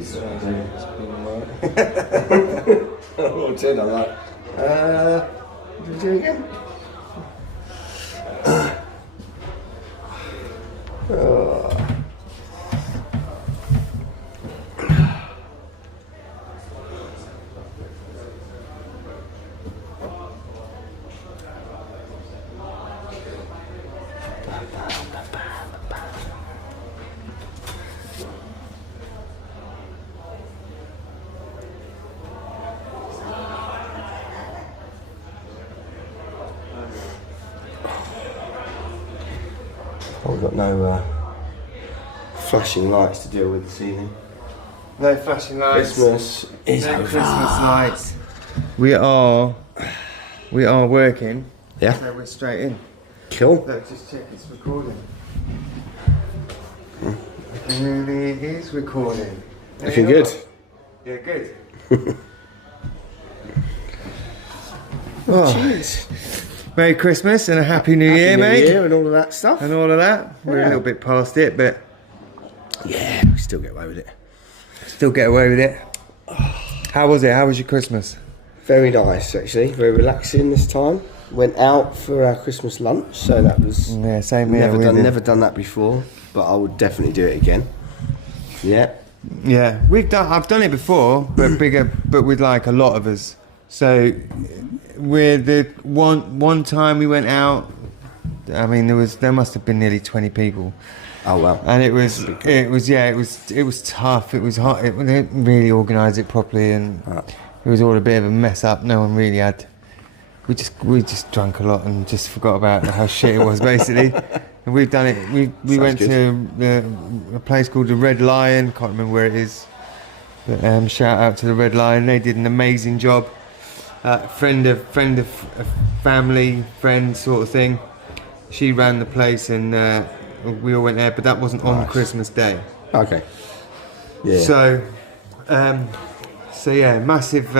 It's been oh, 10, I'm like, what did we do again? We've got no flashing lights to deal with this evening. No flashing lights. Christmas is no over. Christmas lights. We are working. Yeah. So we're straight in. Cool. Look, just check it's recording. Really, it is recording. Looking good. Yeah, good. Cheers. Merry Christmas and a Happy New Year, mate. New Year and all of that stuff. And all of that. We're a little bit past it, but yeah, we still get away with it. still get away with it. How was it? How was your Christmas? Very nice, actually. Very relaxing this time. Went out for our Christmas lunch, so that was same here. Never done that before, but I would definitely do it again. Yeah. Yeah, I've done it before, but bigger, but with like a lot of us. So, with the one time we went out, I mean there must have been nearly 20 people. Oh wow! And it was tough. It was hot. They didn't really organise it properly, and it was all a bit of a mess up. No one really had. We just drank a lot and just forgot about how shit it was basically. And we've done it. We went to a place called the Red Lion. Can't remember where it is. But, shout out to the Red Lion. They did an amazing job. Friend of family, friend sort of thing. She ran the place and we all went there, but that wasn't on Christmas Day. Okay. Yeah. So yeah, massive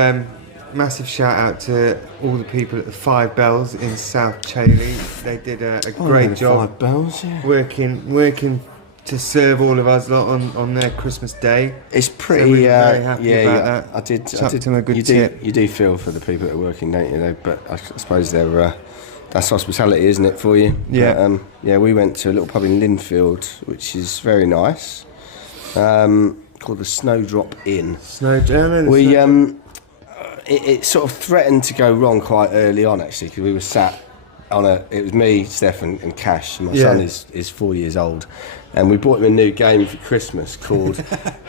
shout out to all the people at the Five Bells in South Chailey. They did a great job. Five Bells, yeah. Working to serve all of us lot on their Christmas Day. It's pretty. So we're very happy about that. I did. Chucked them a good you tip. You do feel for the people that are working, don't you? But I suppose they're. That's hospitality, isn't it, for you? Yeah. But, we went to a little pub in Linfield, which is very nice. Called the Snowdrop Inn. It sort of threatened to go wrong quite early on, actually, because we were sat on it was me, Steph and Cash. My son is 4 years old, and we bought him a new game for Christmas called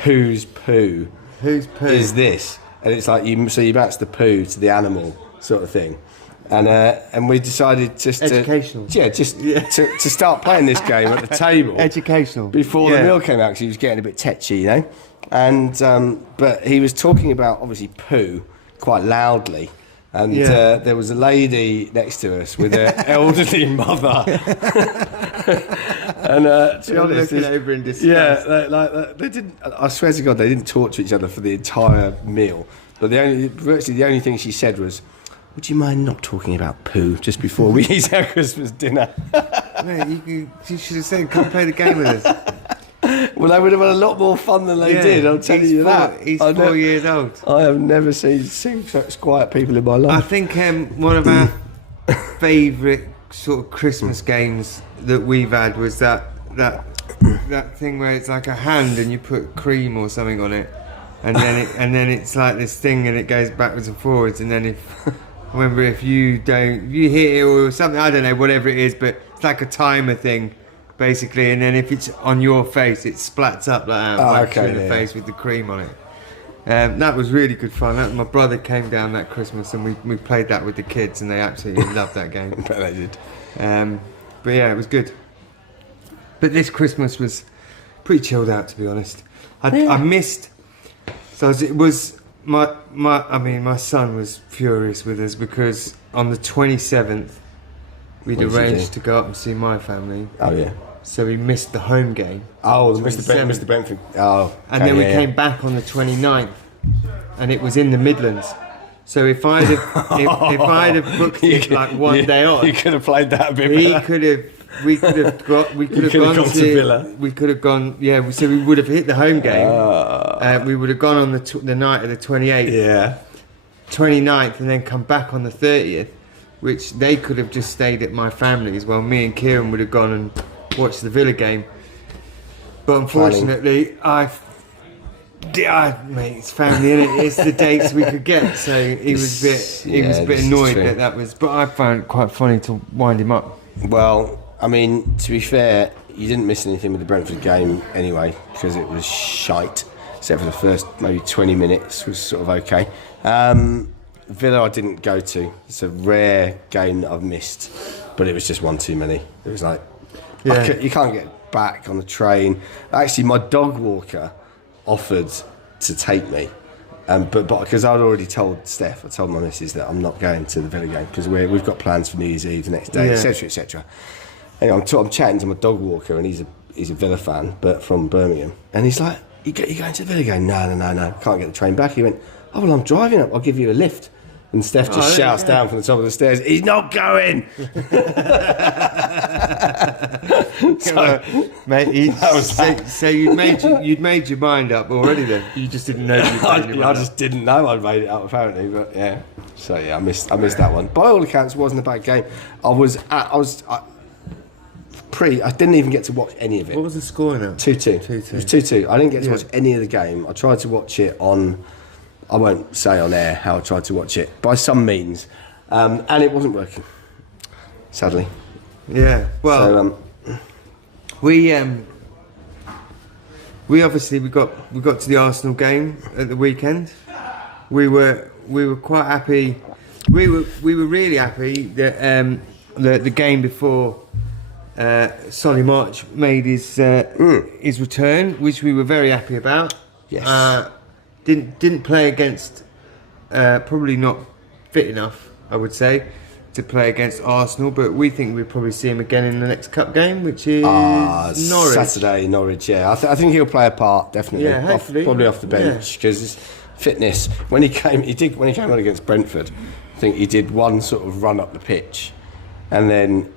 Whose Poo? Whose Poo Is This? And it's like you match the poo to the animal sort of thing. And we decided to start playing this game at the table. Educational. Before the meal came out, because he was getting a bit tetchy, you know. And but he was talking about obviously poo quite loudly. And there was a lady next to us with her elderly mother. And to be honest, looking over in disgust. Yeah, they didn't. I swear to God, they didn't talk to each other for the entire meal. But virtually the only thing she said was, "Would you mind not talking about poo just before we eat our Christmas dinner?" Mate, you should have said, "Come play the game with us." Well, they would have had a lot more fun than they did. I'm telling you that. He's 4 years old. I have never seen such quiet people in my life. I think one of our favourite sort of Christmas games that we've had was that thing where it's like a hand and you put cream or something on it, and then it's like this thing and it goes backwards and forwards, and then if you hit it or something, I don't know, whatever it is, but it's like a timer thing. Basically, and then if it's on your face, it splats up like that, in the face with the cream on it. That was really good fun. My brother came down that Christmas, and we played that with the kids, and they absolutely loved that game. I bet they did. But yeah, it was good. But this Christmas was pretty chilled out, to be honest. I missed. So it was my son was furious with us because on the 27th we'd arranged to go up and see my family. Oh yeah. So we missed the home game. Oh, Mr. Brentford. Oh. And then we came back on the 29th, and it was in the Midlands. So if I'd have booked it like one day on, you could have played that a bit better. we could have gone to Villa. We could have gone. Yeah, so we would have hit the home game. We would have gone on the night of the 28th. Yeah. 29th, and then come back on the 30th, which they could have just stayed at my family's while me and Kieran would have gone and watched the Villa game. But unfortunately, mate, it's family, innit? It's the dates we could get, so he was a bit annoyed that was. But I found it quite funny to wind him up. Well, I mean, to be fair, you didn't miss anything with the Brentford game anyway, because it was shite, except for the first maybe 20 minutes was sort of okay. Villa I didn't go to. It's a rare game that I've missed, but it was just one too many. It was like, you can't get back on the train. Actually, my dog walker offered to take me, but because I'd already told Steph, I told my missus that I'm not going to the Villa game because we've got plans for New Year's Eve the next day, etc., etc. Anyway, I'm chatting to my dog walker, and he's a Villa fan, but from Birmingham, and he's like, "You going to the Villa game?" No, can't get the train back. He went, "Oh well, I'm driving up. I'll give you a lift." And Steph just shouts down from the top of the stairs, "He's not going!" So you'd made your mind up already then. You just didn't know. I just didn't know I'd made it up apparently, but yeah. So yeah, I missed that one. By all accounts, it wasn't a bad game. I didn't even get to watch any of it. What was the score now? 2-2. It was 2-2. I didn't get to watch any of the game. I tried to watch it on. I won't say on air how I tried to watch it by some means, and it wasn't working. Sadly. Yeah. Well, we obviously we got to the Arsenal game at the weekend. We were quite happy. We were really happy that the game before Solly March made his return, which we were very happy about. Yes. Didn't play against, probably not fit enough, I would say, to play against Arsenal, but we think we'll probably see him again in the next cup game, which is Norwich. Saturday, Norwich, yeah. I think he'll play a part, definitely. Yeah, hopefully. Probably off the bench, because his fitness, when he came on against Brentford, I think he did one sort of run up the pitch, and then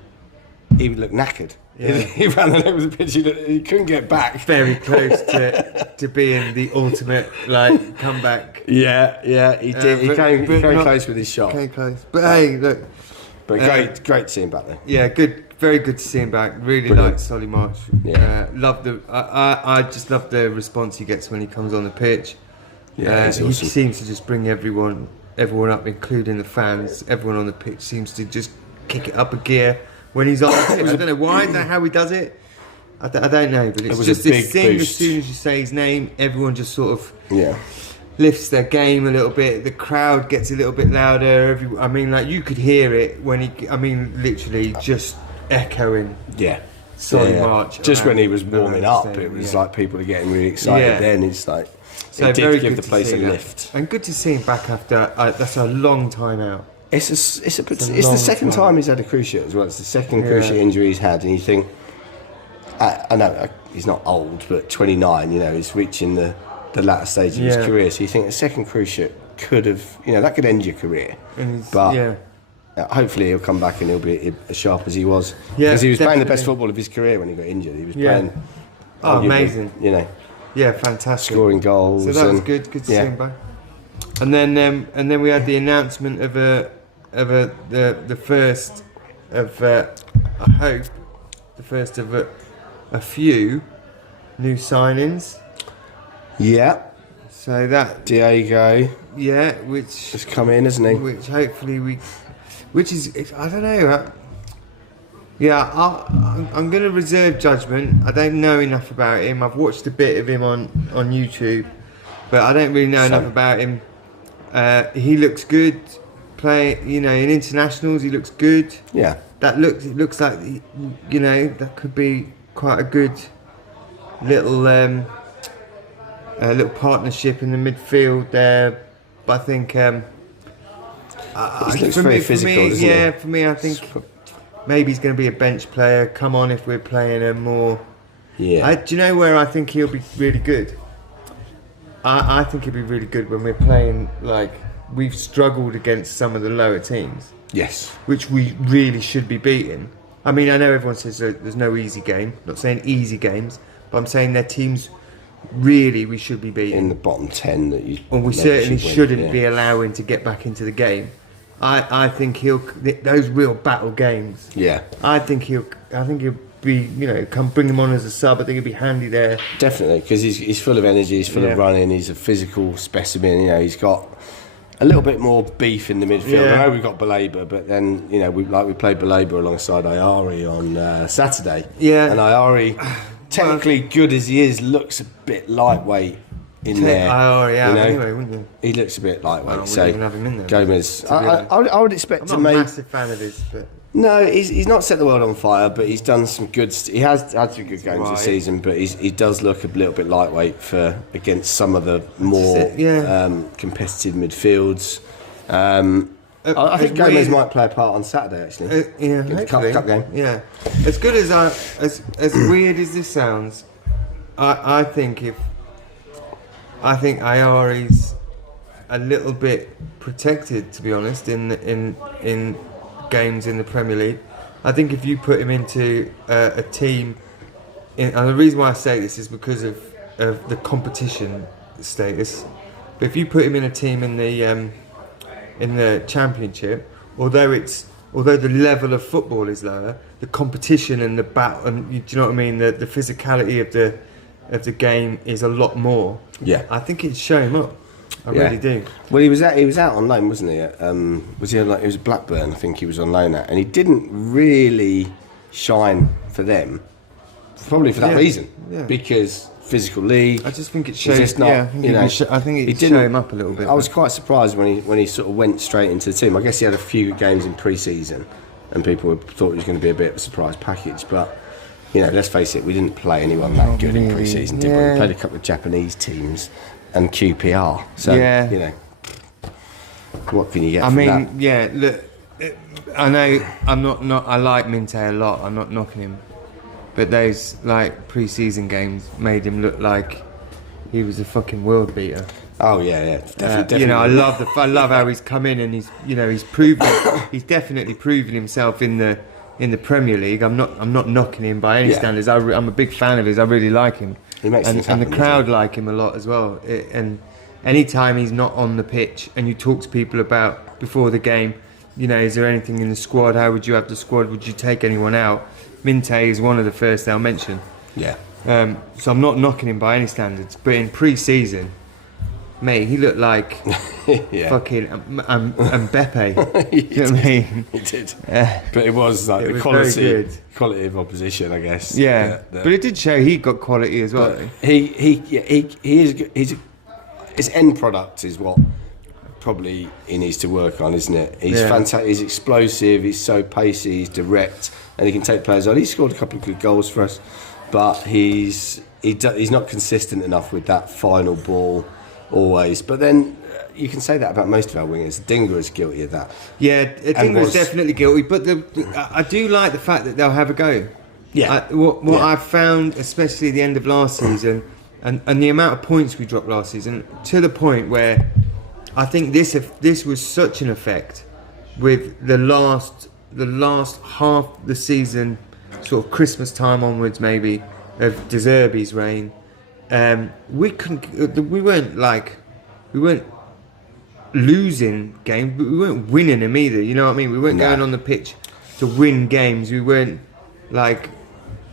he looked knackered. Yeah. He ran the length of the pitch. He couldn't get back. Very close to being the ultimate comeback. Yeah, he did. He came very close with his shot. Came close, but hey, look. But great to see him back there. Yeah, good, very good to see him back. Really liked Solly March. Yeah, I just love the response he gets when he comes on the pitch. Yeah, he awesome. seems to just bring everyone up, including the fans. Everyone on the pitch seems to just kick it up a gear. When he's on the pitch, I don't know why, I don't know how he does it. I don't know, but it's just this thing. As soon as you say his name, everyone just sort of lifts their game a little bit. The crowd gets a little bit louder. You could hear it when literally just echoing. Yeah. Solly March. Just when he was warming up, it was like people are getting really excited. Yeah. Then it's like it did give the place a lift. And good to see him back after that's a long time out. It's the second time he's had a cruciate as well. It's the second cruciate injury he's had, and you think, I know he's not old, but 29. He's reaching the latter stage of his career. So you think a second cruciate could have, that could end your career. But hopefully he'll come back and he'll be as sharp as he was. Because he was playing the best football of his career when he got injured. He was playing. Oh, amazing! Yeah, fantastic. Scoring goals. So that was good. Good to see him back. And then we had the announcement of the first of I hope the first of a few new signings. Yeah. So that Diego. Yeah, which has come in, hasn't he? Which hopefully I don't know. I'm going to reserve judgment. I don't know enough about him. I've watched a bit of him on YouTube, but I don't really know enough about him. He looks good. In internationals, he looks good. Yeah. It looks like, that could be quite a good little partnership in the midfield there. But I think he looks very physical, doesn't he? For me, I think maybe he's going to be a bench player. Come on, if we're playing a more. Yeah. Do you know where I think he'll be really good? I think he'll be really good when we're playing we've struggled against some of the lower teams. Yes. Which we really should be beating. I mean, I know everyone says there's no easy game. Not saying easy games, but I'm saying their teams really we should be beating. In the bottom 10 that you... And we certainly shouldn't be allowing to get back into the game. I think those real battle games. Yeah. I think he'll be, come bring him on as a sub. I think he'll be handy there. Definitely, because he's full of energy, he's full of running, he's a physical specimen. He's got a little bit more beef in the midfield. Yeah. I know we've got Baleba, but then we played Baleba alongside Ayari on Saturday. Yeah. And Ayari, technically good as he is, looks a bit lightweight in there. Ayari out anyway, wouldn't you? He looks a bit lightweight. I so wouldn't even have him in there. Gomez, I would expect I'm not a massive fan of his, but. No, he's not set the world on fire, but he's done some good. He has had some good games this season, but he does look a little bit lightweight against some of the more competitive midfields. I think Gomez might play a part on Saturday, actually. The cup game. Yeah, as good as weird as this sounds, I think Ayari's a little bit protected, to be honest, in games in the Premier League. I think if you put him into a team, and the reason why I say this is because of the competition status. But if you put him in a team in the Championship, although the level of football is lower, the competition and the battle, and do you know what I mean? The physicality of the game is a lot more. Yeah, I think it'd show him up. I really do. Well, he was out on loan, wasn't he? It was Blackburn, I think he was on loan at, and he didn't really shine for them, probably for that reason, because physical league. I just think it showed. I think it showed him up a little bit. I was quite surprised when he sort of went straight into the team. I guess he had a few games in pre-season, and people thought he was going to be a bit of a surprise package, but. Let's face it, we didn't play anyone that good in pre-season, did we? We played a couple of Japanese teams and QPR. So, what can you get from that? Look, I know I like Minte a lot. I'm not knocking him. But those, pre-season games made him look like he was a fucking world beater. Oh, yeah, definitely. I love how he's come in and he's definitely proven himself in the Premier League. I'm not knocking him by any standards. I'm a big fan of his. I really like him. He makes things happen, and the crowd like him a lot as well. And anytime he's not on the pitch, and you talk to people about before the game, is there anything in the squad? How would you have the squad? Would you take anyone out? Minte is one of the first they'll mention. Yeah. So I'm not knocking him by any standards, but in pre-season, mate, he looked like fucking Mbappe. You know what I mean? He did. But it was like the quality of opposition, I guess. Yeah. But it did show he got quality as well. His end product is what probably he needs to work on, isn't it? He's fantastic. He's explosive. He's so pacey. He's direct, and he can take players on. He scored a couple of good goals for us, but he's not consistent enough with that final ball. Always, but then you can say that about most of our wingers. Dinger is guilty of that. Yeah, Dinger is definitely guilty, but I do like the fact that they'll have a go. Yeah. What I've found, especially at the end of last season, and the amount of points we dropped last season, to the point where I think this was such an effect with the last half the season, sort of Christmas time onwards, maybe of De Zerbi's reign. We weren't losing games, but we weren't winning them either. You know what I mean? We weren't going on the pitch to win games. We weren't at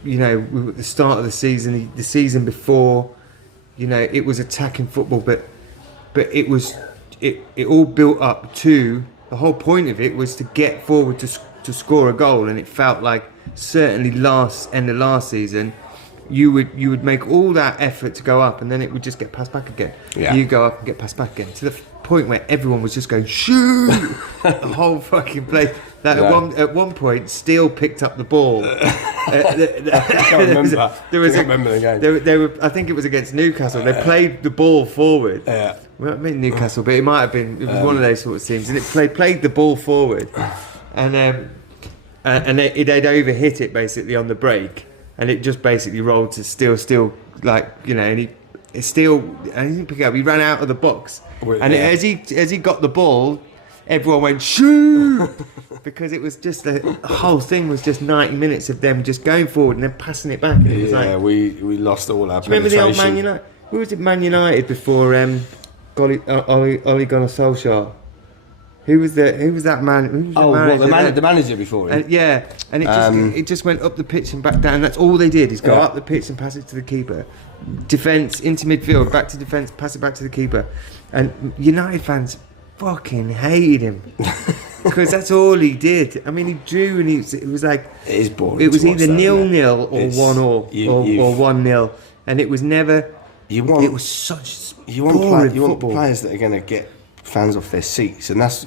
the start of the season before, it was attacking football, but it all built up to the whole point of it was to get forward to score a goal, and it felt like certainly end of last season. You would make all that effort to go up, and then it would just get passed back again. Yeah. You go up and get passed back again, to the point where everyone was just going shoot the whole fucking place. At one point, Steele picked up the ball. I can't remember. The game. I think it was against Newcastle. They played the ball forward. Yeah. Well, I mean Newcastle, but it might have been. It was one of those sort of teams, and it played the ball forward, and they'd overhit it basically on the break. And it just basically rolled to Steele, and he didn't pick it up. He ran out of the box, as he got the ball, everyone went shoot because it was just the whole thing was just 90 minutes of them just going forward and then passing it back. And it was like, we lost all our. Do you remember the old Man United? Who was it? Man United before Ole Gunnar Solskjaer. Who was that man? Who was the manager before him? And it just went up the pitch and back down. That's all they did is go up the pitch and pass it to the keeper. Defence into midfield, back to defence, pass it back to the keeper. And United fans fucking hated him because that's all he did. I mean, he drew and it was like it is boring. It was either 0-0 or 1-0 or 1-0, and it was never. You want football. players that are going to get fans off their seats, and that's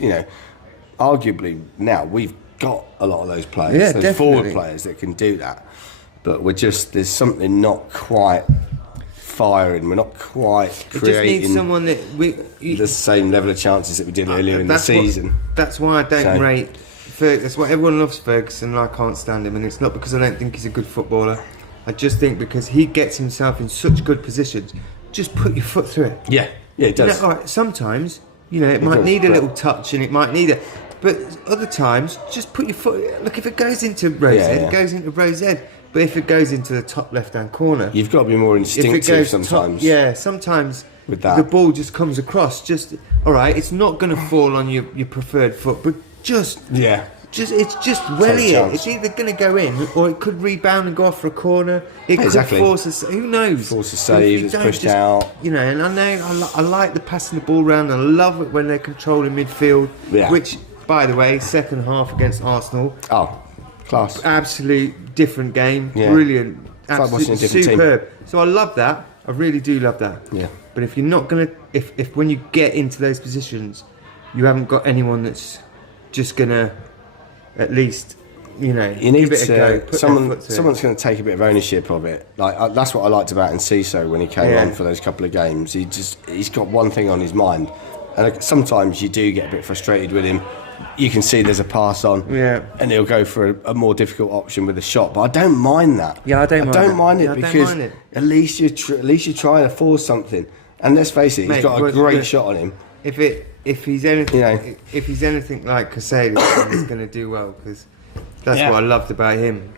arguably now we've got a lot of those players, those forward players that can do that, but there's something not quite firing. We're not quite creating. It just needs someone that the same level of chances that we did earlier in the season. That's why I don't rate Ferguson. That's why everyone loves Ferguson, and I can't stand him. And it's not because I don't think he's a good footballer. I just think because he gets himself in such good positions. Just put your foot through it. Yeah, it does. All right, sometimes it might need a little touch, and it might need but other times, just put your foot. Look, if it goes into Rose Ed, it goes into Rose Ed. But if it goes into the top left-hand corner, you've got to be more instinctive sometimes. Sometimes with that, the ball just comes across. Just all right, it's not going to fall on your preferred foot, but it's just welly it. It's either going to go in or it could rebound and go off for a corner. It could force a. Who knows? Force a save. It's pushed out. And I know I like the passing the ball around. I love it when they're controlling midfield. Yeah. Which, by the way, second half against Arsenal. Oh, class! Absolute different game. Yeah. Brilliant. Absolutely superb. Team. So I love that. I really do love that. Yeah. But if you're not gonna, if when you get into those positions, you haven't got anyone that's just gonna. At least, you need give it a go. Someone's going to take a bit of ownership of it. Like that's what I liked about Enciso when he came on for those couple of games. He's got one thing on his mind, and sometimes you do get a bit frustrated with him. You can see there's a pass on, and he'll go for a more difficult option with a shot. But I don't mind that. Yeah, I don't mind it because at least you're trying to force something. And let's face it, he's got a great shot on him. If he's anything, if he's anything like Casado, he's going to do well because that's what I loved about him.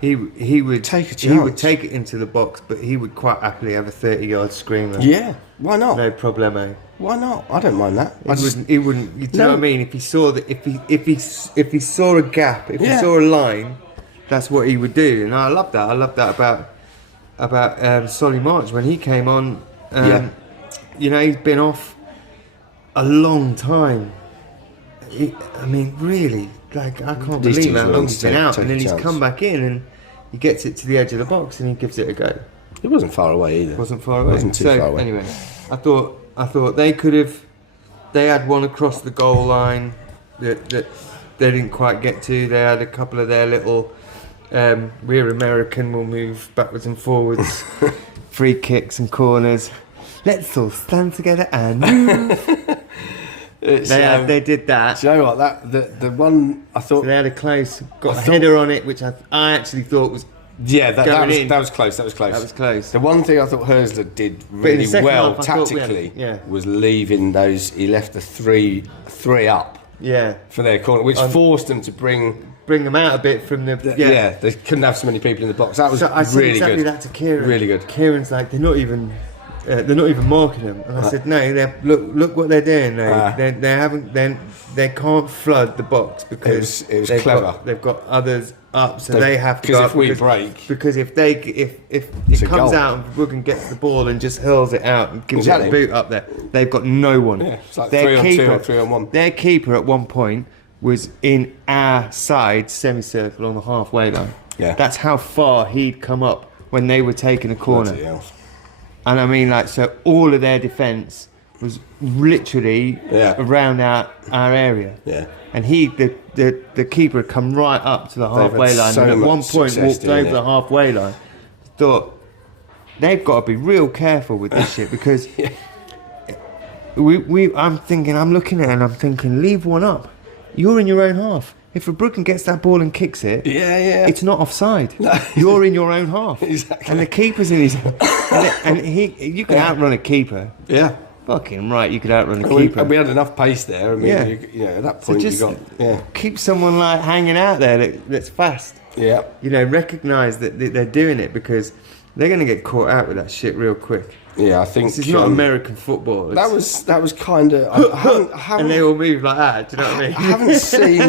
He would take a chance. He would take it into the box, but he would quite happily have a 30-yard screamer. Yeah, why not? No problemo. Why not? I don't mind that. He wouldn't. You know what I mean? If he saw that, if he saw a gap, if he saw a line, that's what he would do. And I love that. I love that about Solly March when he came on. He's been off a long time. I mean, really, I can't believe how long he's been out, and then he's come back in and he gets it to the edge of the box and he gives it a go. It wasn't far away either. It wasn't far away. It wasn't too far away. Anyway, I thought they could have. They had one across the goal line that they didn't quite get to. They had a couple of their little. We're American. We'll move backwards and forwards, free kicks and corners. Let's all stand together and move. They did that. Do you know what? The one I thought... So they had a header on it, which I actually thought was... Yeah, that was close. That was close. The one thing I thought Herzler did really well tactically was leaving those... He left the three up for their corner, which forced them to bring them out a bit from the... they couldn't have so many people in the box. That was I said really exactly good. That to Kieran. Really good. Kieran's like, they're not even marking them, and I said, no. Look what they're doing. They can't flood the box because it was clever. They've got others up, so they have to. Because if we break, because if it comes out and Bruggen gets the ball and just hurls it out and gives it a boot up there, they've got no one. Yeah, it's like 3-on-2 or 3-on-1. Their keeper at one point was in our side semicircle on the halfway line. Yeah, that's how far he'd come up when they were taking a corner. And I mean, so all of their defence was literally around our area. Yeah. And the keeper had come right up to the halfway line, and at one point walked over the halfway line. Thought they've got to be real careful with this shit because I'm looking at it and I'm thinking, leave one up. You're in your own half. If a Bruggen gets that ball and kicks it, it's not offside. No. You're in your own half, exactly. And the keeper's in his, and you can outrun a keeper. Yeah, fucking right, you could outrun the And keeper. we had enough pace there. I mean, Yeah. at that point just you got keep someone like hanging out there that's fast. yeah. Recognise that they're doing it because they're going to get caught out with that shit real quick. Yeah, I think This is not American football. That was kind of. I haven't, and they all move like that. Do you know what I mean? I haven't seen.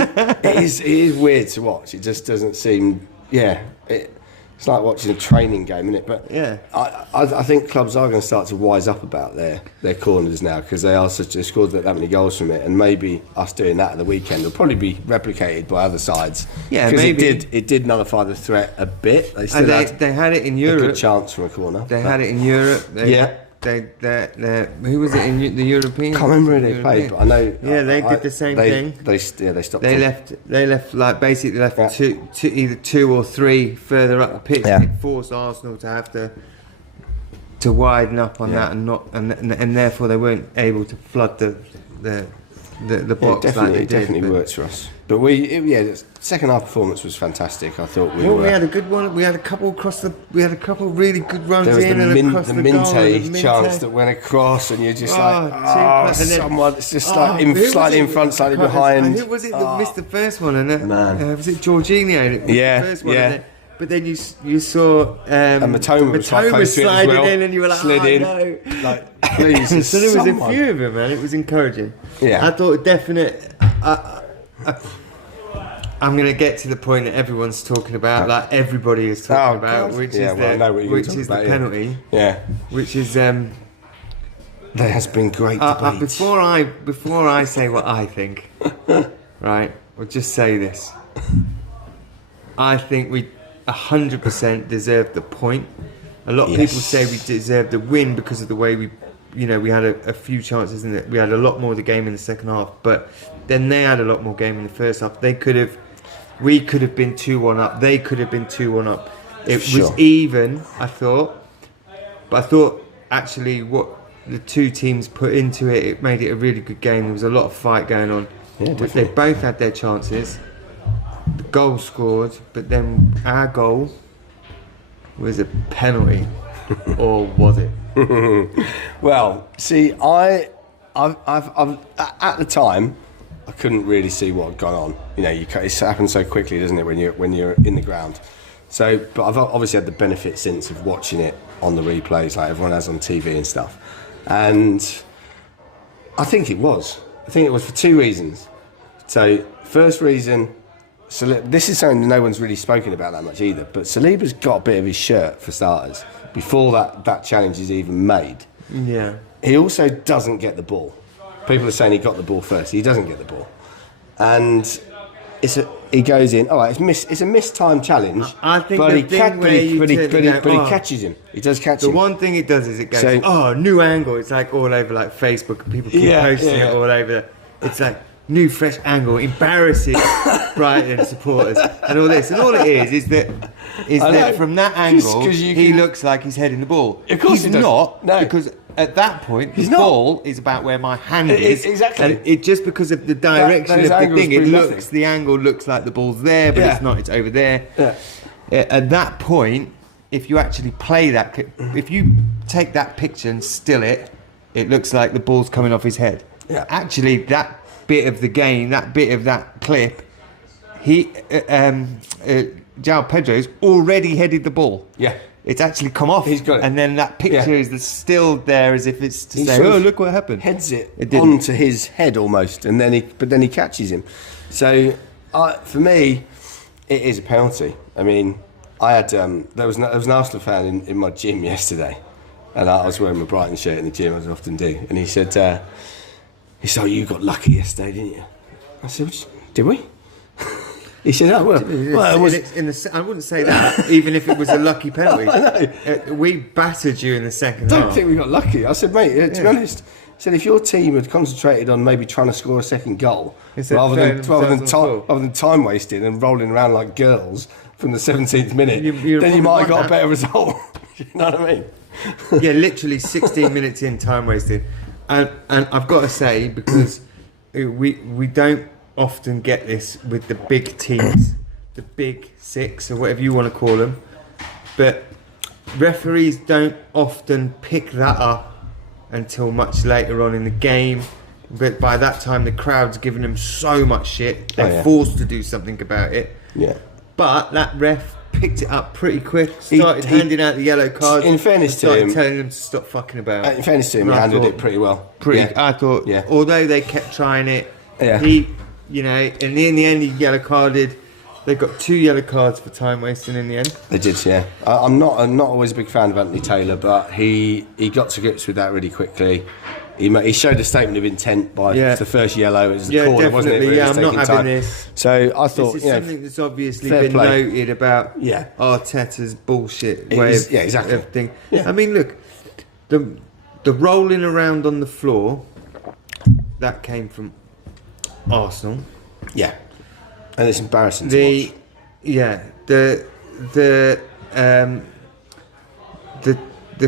It is weird to watch. It just doesn't seem. Yeah, it's like watching a training game, isn't it? But Yeah. I think clubs are going to start to wise up about their corners now because they scored that many goals from it, and maybe us doing that at the weekend will probably be replicated by other sides. Yeah, because maybe it did nullify the threat a bit. They still they had it in a Europe. good chance from a corner. They had it in Europe. Who was it in the European? Can't remember who they played, but I know. Yeah, they did the same thing. They stopped. They left like basically left either two or three further up the pitch. Yeah. It forced Arsenal to have to widen up on that and therefore they weren't able to flood the box like they did. Definitely worked for us. But the second half performance was fantastic. I thought we had a good one. We had a couple really good runs there was in the and across the goal. Minte chance that went across, and you're just someone. It's just slightly in front, slightly behind. Who was it that missed the first one? And was it Jorginho that missed the first one? But then you saw and Matoma sliding in, and you were like, slid in. No. Like, please. So there was a few of them, man. It was encouraging. Yeah, I thought definite. I'm going to get to the point that everyone's talking about, like everybody is talking about, which is the penalty. Yeah, which is. There has been great debate. Before I say what I think, right? I'll just say this. I think we 100% deserved the point. A lot of people say we deserved the win because of the way we had a few chances and we had a lot more of the game in the second half. But then they had a lot more game in the first half. We could have been 2-1 up. They could have been 2-1 up. It was even, I thought. But I thought actually what the two teams put into it made it a really good game. There was a lot of fight going on. Yeah, they both had their chances. The goal scored, but then our goal was a penalty, or was it? Well, see, I've at the time, I couldn't really see what had gone on. It happens so quickly, doesn't it, when you're in the ground. So, but I've obviously had the benefit since of watching it on the replays, like everyone has on TV and stuff. And I think it was for two reasons. So, first reason. So this is something no one's really spoken about that much either. But Saliba's got a bit of his shirt for starters before that challenge is even made. Yeah. He also doesn't get the ball. People are saying he got the ball first. He doesn't get the ball, and he goes in. All right, it's a mistimed challenge. I think but the he thing where he catches him. He does catch him. The one thing it does is it goes, new angle. It's like all over like Facebook, and people keep posting it all over. It's like. New fresh angle, embarrassing Brighton supporters, and all this, and all it is that from that angle he looks like he's heading the ball. Of course he's not, because at that point the ball is about where my hand is. Exactly. And it just because of the direction of the thing, the angle looks like the ball's there, but it's not. It's over there. Yeah. At that point, if you actually play that, if you take that picture and still it looks like the ball's coming off his head. Yeah. Actually, that bit of the game, that bit of that clip, João Pedro's already headed the ball. Yeah. It's actually come off. He's got it. And then that picture is still there as if it's to say, look what happened. Heads it onto his head almost, and then he catches him. So, for me, it is a penalty. I mean, I had there was an Arsenal fan in my gym yesterday, and I was wearing my Brighton shirt in the gym as I often do, and he said, "Oh, you got lucky yesterday, didn't you?" I said, "Did we?" He said, "Oh, well, it was." I wouldn't say that, even if it was a lucky penalty. I know. We battered you in the second I half. don't think we got lucky. I said, mate, to be honest, I said if your team had concentrated on maybe trying to score a second goal rather than time wasting and rolling around like girls from the 17th minute, then you might have got a better result. You know what I mean? Yeah, literally 16 minutes in, time wasted. And I've got to say, because we don't often get this with the big teams, the big six or whatever you want to call them, but referees don't often pick that up until much later on in the game. But by that time, the crowd's given them so much shit. They're forced to do something about it. Yeah. But that ref picked it up pretty quick. Started handing out the yellow cards. In fairness to him, telling them to stop fucking about. In fairness to him, he handled it pretty well. I thought. Yeah. Although they kept trying it, he, you know, and in the end, he yellow carded. They got 2 yellow cards for time wasting in the end. They did, yeah. I'm not always a big fan of Anthony Taylor, but he got to grips with that really quickly. He showed a statement of intent by the first yellow. It was the corner, wasn't it? Yeah, I'm not having this. So I thought, this is something that's obviously been noted about Arteta's bullshit way of everything. Yeah. I mean, look, the rolling around on the floor, that came from Arsenal. Yeah, and it's embarrassing to watch. Yeah, the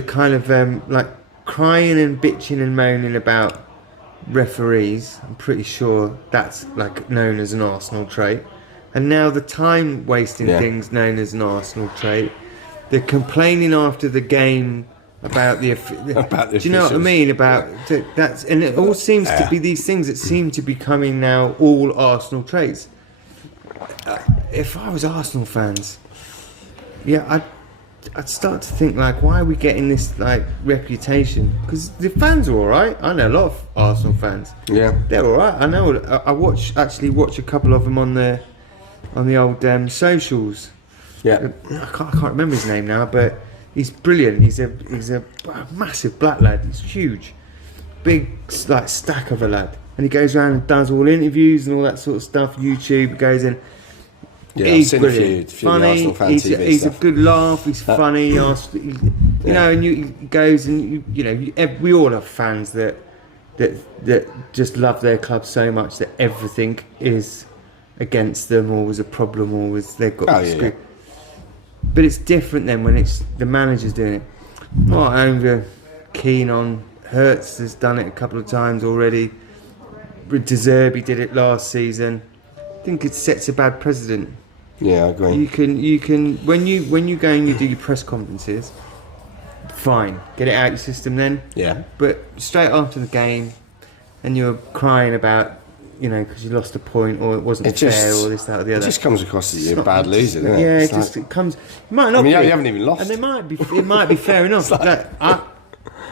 kind of like crying and bitching and moaning about referees. I'm pretty sure that's like known as an Arsenal trait. And now the time wasting thing's known as an Arsenal trait. The complaining after the game about the do you know what I mean? About that's, and it all seems to be these things that seem to be becoming now all Arsenal traits. If I was Arsenal fans, I'd start to think, like, why are we getting this like reputation? Because the fans are all right. I know a lot of Arsenal fans. Yeah, they're all right. I know. I watch a couple of them on the old socials. Yeah, I can't remember his name now, but he's brilliant. He's a massive black lad. He's huge, big like stack of a lad, and he goes around and does all interviews and all that sort of stuff. YouTube goes in. Yeah, he's brilliant, funny. He's a good laugh. He's funny. You know, and he goes and you know we all have fans that just love their club so much that everything is against them or was a problem or was they've got screwed. But it's different then when it's the manager's doing it. Not over keen on Hertz has done it a couple of times already. De Zerbi did it last season. I think it sets a bad precedent. Yeah, I agree. You can when you go and you do your press conferences, fine, get it out your system then. Yeah. But straight after the game, and you're crying about, you know, because you lost a point or it wasn't fair or this, that, or the other. It just comes across as you're a bad loser, doesn't it? Yeah, it comes. It might not. I mean, you haven't even lost. And it might be fair enough.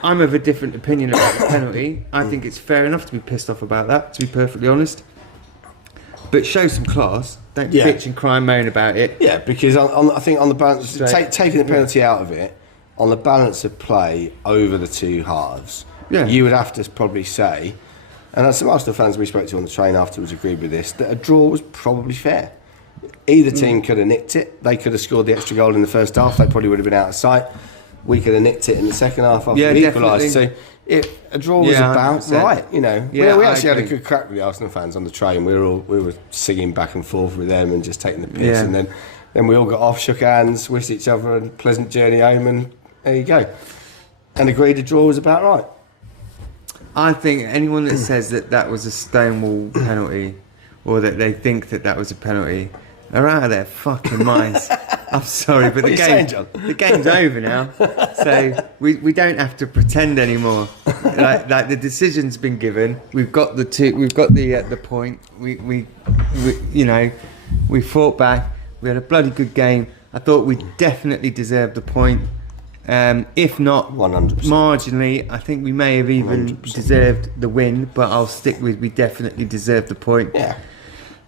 I'm of a different opinion about the penalty. I think it's fair enough to be pissed off about that, to be perfectly honest. But show some class. Don't bitch and cry and moan about it. Yeah, because I think on the balance, taking the penalty out of it, on the balance of play over the 2 halves, you would have to probably say, and some Arsenal fans we spoke to on the train afterwards agreed with this, that a draw was probably fair. Either team could have nicked it. They could have scored the extra goal in the first half. They probably would have been out of sight. We could have nicked it in the second half after we equalised. So a draw was about right, you know. Yeah, we actually had a good crack with the Arsenal fans on the train. We were singing back and forth with them and just taking the piss. Yeah. And then we all got off, shook hands, wished each other a pleasant journey home, and there you go. And agreed a draw was about right. I think anyone that says that was a stonewall penalty, or that they think that was a penalty, are out of their fucking minds. I'm sorry, but the game's over now, so we don't have to pretend anymore. Like the decision's been given. We've got the point. We you know, we fought back. We had a bloody good game. I thought we definitely deserved the point. If not 100%. Marginally, I think we may have even 100%. Deserved the win. But I'll stick with we definitely deserved the point. Yeah.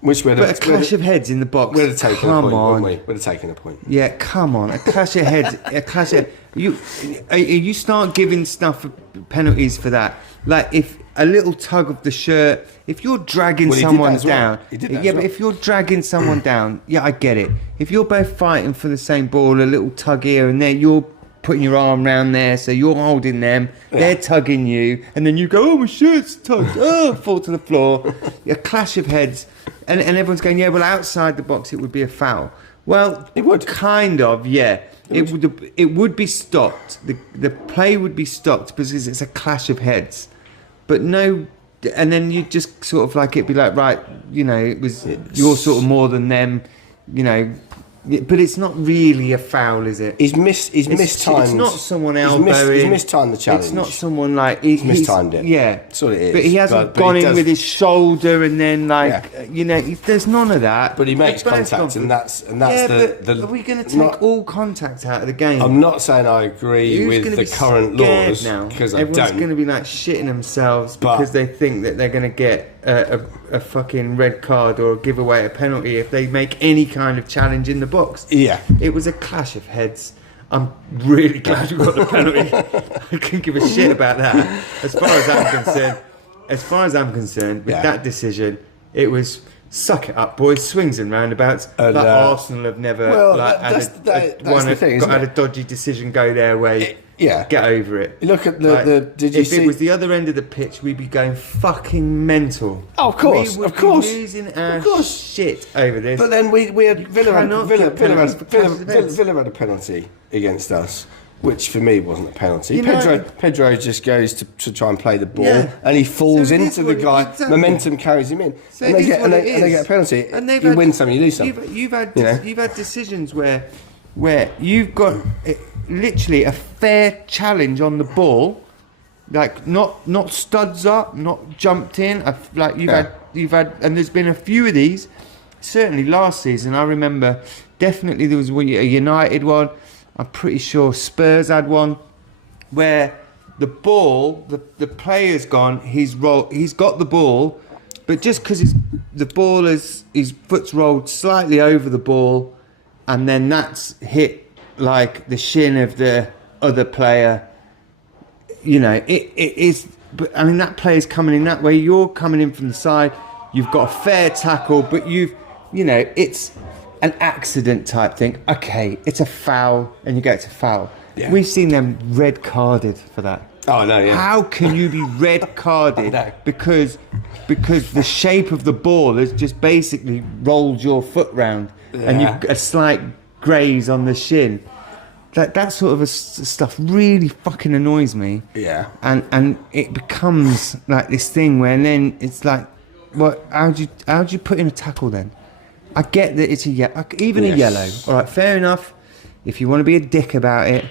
But a clash of heads in the box. We'd have taken a point, wouldn't we? We'd have taken a point. Yeah, come on. A clash of heads. You start giving stuff penalties for that. Like if a little tug of the shirt, if you're dragging someone down. But if you're dragging someone down, I get it. If you're both fighting for the same ball, a little tug here and there, you're putting your arm around there, so you're holding them, they're tugging you, and then you go, oh, my shirt's tugged, fall to the floor. A clash of heads. And everyone's going, well, outside the box it would be a foul. Well, it would kind of, It would be stopped. The play would be stopped because it's a clash of heads. But no, and then you just sort of like it'd be like, right, you know, it was you're sort of more than them, you know, but it's not really a foul, is it? He's mistimed. It's not someone elbowing. He's mistimed the challenge. It's not someone like he's mistimed it. Yeah, that's what it is. But he hasn't gone in with his shoulder and then there's none of that. But he makes contact, and that's Are we going to take all contact out of the game? I'm not saying I agree with the current laws now because I everyone's don't. going to be like shitting themselves because they think that they're going to get a fucking red card or give away a penalty if they make any kind of challenge in the box. Yeah, it was a clash of heads. I'm really glad we got the penalty. I couldn't give a shit about that. As far as I'm concerned, with that decision, it was suck it up, boys. Swings and roundabouts. And, Arsenal have never had a dodgy decision go their way. Get over it. Look at if it was the other end of the pitch, we'd be going fucking mental. Oh, of course, we would be losing our shit over this. But then we had Villa had a penalty against us, which for me wasn't a penalty. Pedro just goes to try and play the ball, and he falls into the guy. Exactly. Momentum carries him in, so and they get a penalty. And you win some, you lose some. You've had decisions where you've got literally a fair challenge on the ball, like not studs up, not jumped in. You've had, and there's been a few of these. Certainly last season, I remember definitely there was a United one. I'm pretty sure Spurs had one where the ball, the player's gone. He's got the ball, but just because his foot's rolled slightly over the ball, and then that's hit like the shin of the other player. It is. But I mean, that player's coming in that way. You're coming in from the side. You've got a fair tackle, but it's an accident type thing. Okay, it's a foul, and you get to foul. Yeah. We've seen them red carded for that. Oh no! Yeah. How can you be red carded because the shape of the ball has just basically rolled your foot round, and you've got a slight graze on the shin? That sort of stuff really fucking annoys me. Yeah. And it becomes like this thing where then it's like, what? How'd you put in a tackle then? I get that it's a yellow. All right, fair enough. If you want to be a dick about it,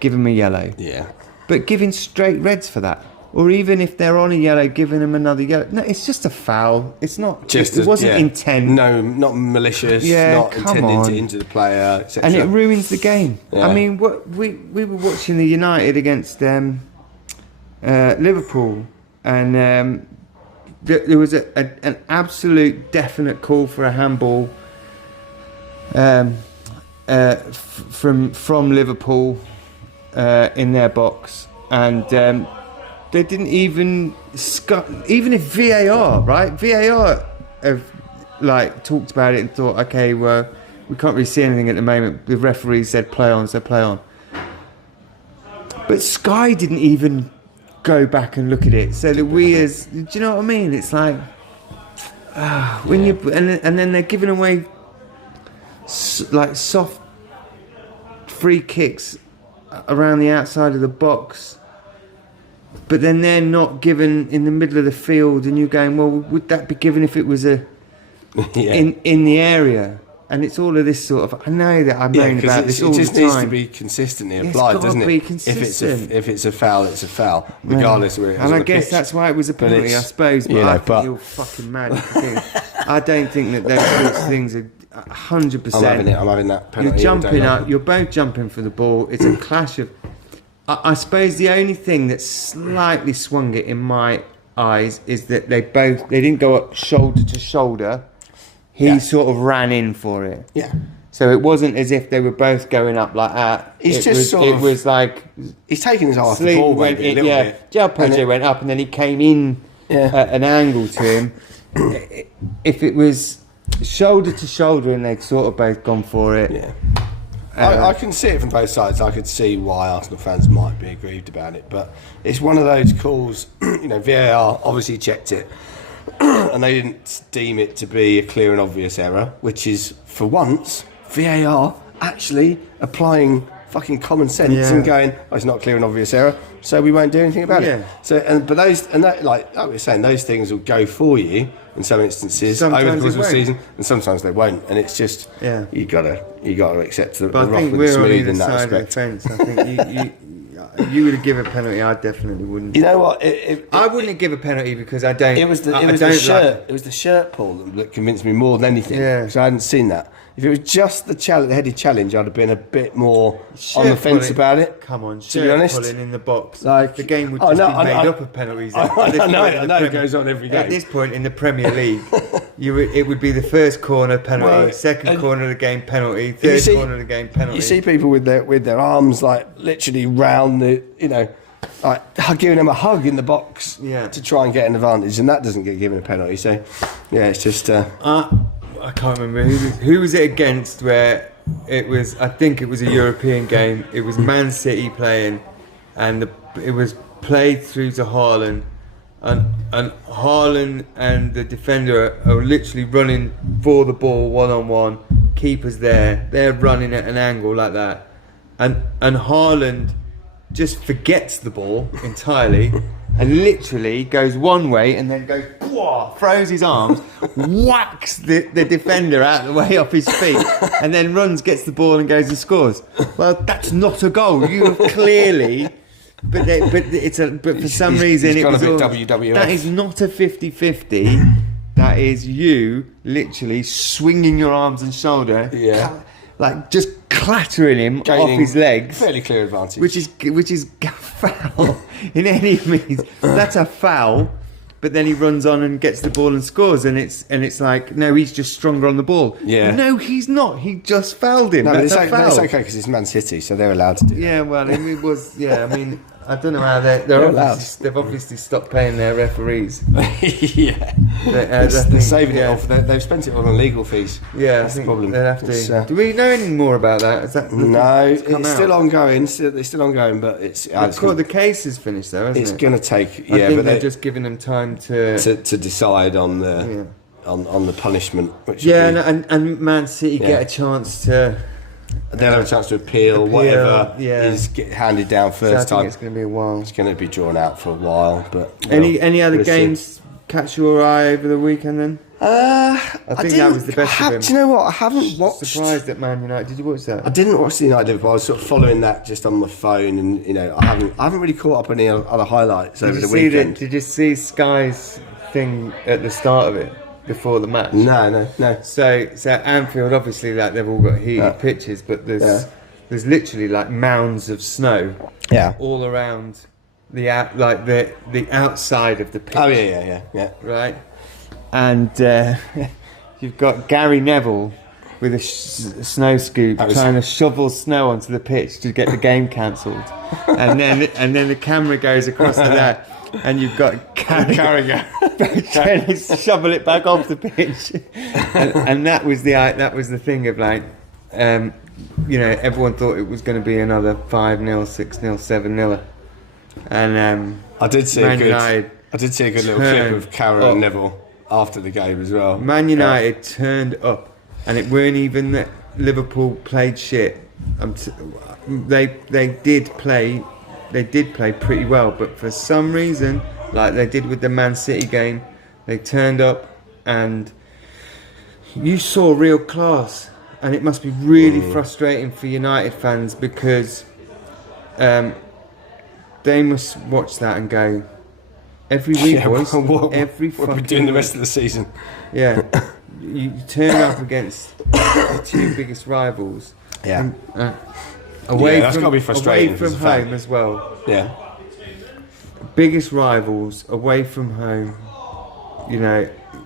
give them a yellow. Yeah. But giving straight reds for that, or even if they're on a yellow, giving them another yellow. No, it's just a foul. It's not. It wasn't intent. No, not malicious. Yeah, not intending to injure the player, etc. And it ruins the game. Yeah. I mean, we were watching the United against Liverpool, and there was an absolute definite call for a handball from Liverpool in their box, and they didn't even if VAR have talked about it and thought, okay, well, we can't really see anything at the moment. The referee said play on, so play on. But Sky didn't even go back and look at it, so that do you know what I mean? It's like when you and then they're giving away soft free kicks around the outside of the box, but then they're not given in the middle of the field, and you're going, well, would that be given if it was in the area? And it's all of this sort of. I know that I'm moaning about this all the time. It just needs to be consistently applied, doesn't it? Be consistent. If it's a foul, it's a foul, regardless of where it is. And I guess that's why it was a penalty, I suppose. But I think you're fucking mad. I don't think that those sorts of things are 100%. I'm having that penalty. You're jumping up. You're both jumping for the ball. It's a clash of. I suppose the only thing that slightly swung it in my eyes is that they didn't go up shoulder to shoulder. He sort of ran in for it. Yeah. So it wasn't as if they were both going up like that. It was like he's taking his eye off the ball, maybe a little bit. João Pedro went up and then he came in at an angle to him. If it was shoulder to shoulder and they'd sort of both gone for it. Yeah. I can see it from both sides. I could see why Arsenal fans might be aggrieved about it, but it's one of those calls. VAR obviously checked it, and they didn't deem it to be a clear and obvious error, which is, for once, VAR actually applying fucking common sense and going, oh, it's not clear and obvious error, so we won't do anything about it. So, but those, and that, like we were saying, those things will go for you in some instances Sometimes over the course of the won't. season, and sometimes they won't. And it's just you gotta accept the But I rough think with the we're on smooth either in that side of the respect. fence. I think you would have given a penalty. I definitely wouldn't. You know what? I wouldn't give a penalty because I don't. It was the shirt. It was the shirt pull that convinced me more than anything. Yeah. Because I hadn't seen that. If it was just the headed challenge, I'd have been a bit more on the fence about it. Come on, to be honest, pulling in the box. Like, the game would just be made up of penalties. I know it goes on every game. At this point in the Premier League, it would be the first corner penalty, second corner of the game penalty, third corner of the game penalty. You see people with their arms like literally round the, like giving them a hug in the box to try and get an advantage, and that doesn't get given a penalty. So, yeah, it's just. I can't remember who was it against. Where it was, I think it was a European game. It was Man City playing, and it was played through to Haaland, and Haaland and the defender are literally running for the ball 1-on-1. Keeper's there. They're running at an angle like that, and Haaland just forgets the ball entirely and literally goes one way and then goes, throws his arms, whacks the defender out of the way off his feet, and then runs, gets the ball and goes and scores. Well, that's not a goal. You have clearly... But for some reason it was WWF. That is not a 50-50. That is you literally swinging your arms and shoulder, like just clattering him off his legs. Fairly clear advantage. Which is foul in any means. That's a foul. But then he runs on and gets the ball and scores, and it's like, no, he's just stronger on the ball. Yeah. No, he's not. He just fouled him. No, That's but a foul. it's okay because it's Man City, so they're allowed to do that. Yeah, well, it was. Yeah, I mean, I don't know how they've obviously stopped paying their referees. Yeah, they're saving it off. They've spent it on legal fees. Yeah, that's the problem. They'll have to. Do we know any more about that? Is that no? It's still ongoing. It's still ongoing, but it's the case is finished though, isn't it? It's going to take. I think they're just giving them time to decide on the on the punishment. Which and Man City get a chance to. They'll have a chance to appeal whatever is handed down first time. It's going to be a while. It's going to be drawn out for a while. But any other games catch your eye over the weekend then? I think that was the best of them. Do you know what? I haven't watched. Surprised at Man United. Did you watch that? I didn't watch the United Liverpool. I was sort of following that just on my phone, and I haven't really caught up on any other highlights over the weekend. Did you see Sky's thing at the start of it? Before the match? No. So Anfield, obviously, like they've all got heated pitches, but there's literally like mounds of snow, all around the outside of the pitch. Oh yeah. Right, and you've got Gary Neville with a snow scoop trying to shovel snow onto the pitch to get the game cancelled, and then the camera goes across to that. And you've got Carragher trying to shovel it back off the pitch, and that was the thing of like, everyone thought it was going to be another 5-0, 6-0, 7-0, and I did see a good little clip of Carragher and Neville after the game as well. Man United turned up, and it weren't even that Liverpool played shit. They did play. They did play pretty well, but for some reason, like they did with the Man City game, they turned up and you saw real class. And it must be really frustrating for United fans because they must watch that and go, every week, boys, every fucking week. We're doing the rest of the season. Yeah. You turn up against the two biggest rivals. Yeah. And, that's got to be frustrating. Away from home as well. Yeah. Biggest rivals away from home.